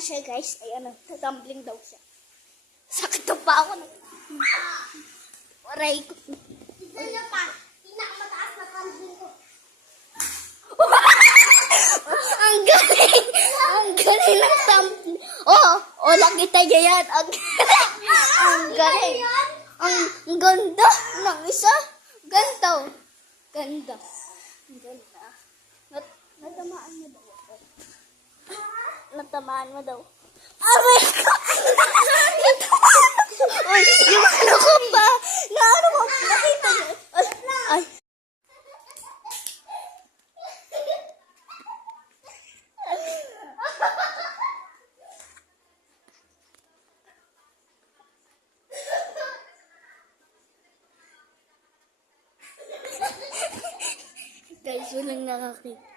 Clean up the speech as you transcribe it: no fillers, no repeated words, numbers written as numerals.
siya, guys. Ayan, nagtatumbling daw siya. Sakit na pa ako. Aray ko. Ito na pa. Pinakamataas na tumbling ko. Ang galing. Ang galing ng tumbling. Oh, nakita niya yan. Ang galing. Ang ganda ng isa. Ganda. Ganda. Ang ganda. Natamaan mo daw ako. Natamaan mo daw. Aray ko! Ay, yung ano ko pa. Na ano ko. Nakita niyo. Ay. Guys, walang nakakita.